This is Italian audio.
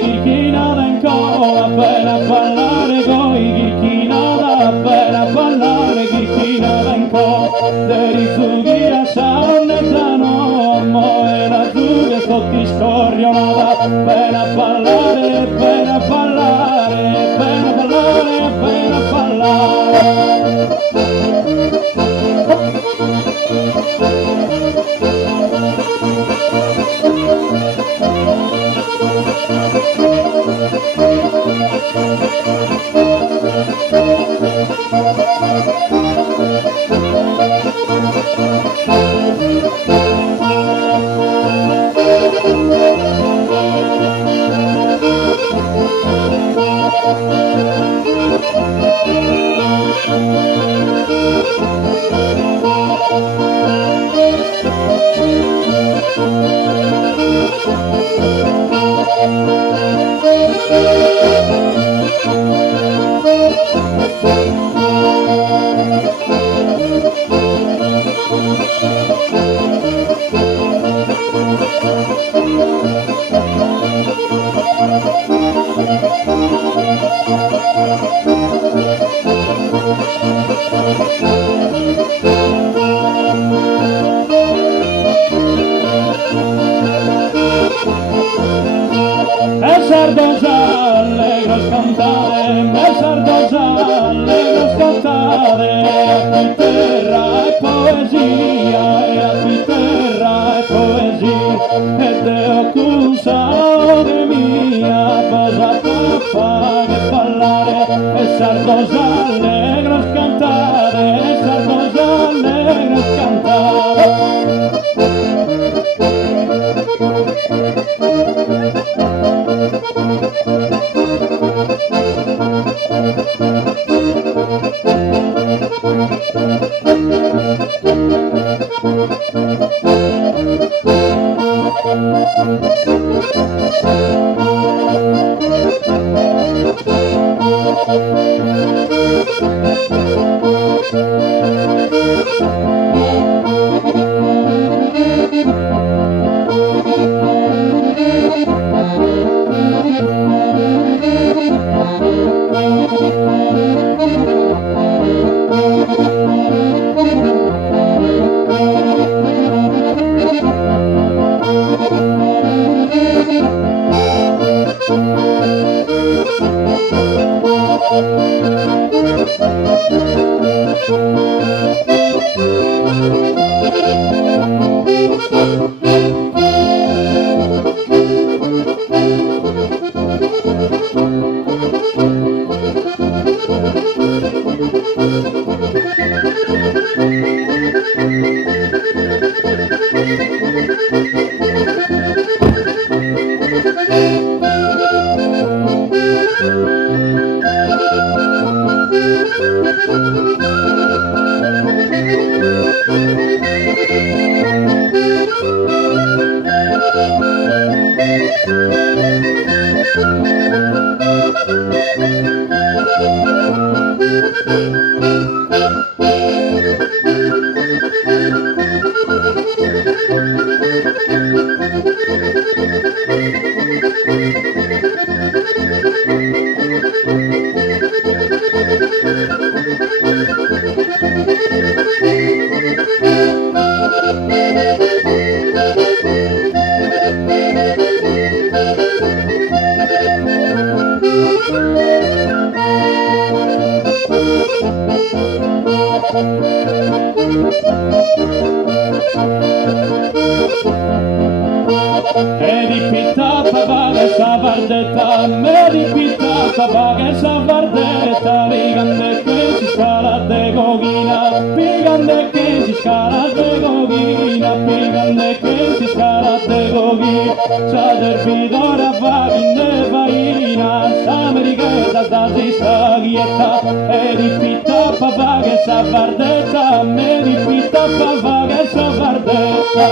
Chirchina d'Ancona, bene a ballare coi Chirchina da, bene a ballare Chirchina d'Ancona, dei zucchi a Sannetano, e la zucca sotto scorrionata, bene a ballare, bene a ballare, bene a ballare, bene a ballare. Allegro scantare, e sardo allegro scantare, a qui terra e poesia, e a qui terra e poesia, e Deo accusa de mia, cosa può fare ballare, e sardo allegro scantare, e sardo allegro scantare. Thank you. Edipitata vaga savardetta, medipitata vaga savardetta, vigande che si scala de gogina, vigande che si scala de gogina, vigande che si scala de gogina, sa dervidora vagine vaina, sa merigheta da si saghietta, edipitata vaga savardetta, medipitata vaga savardetta.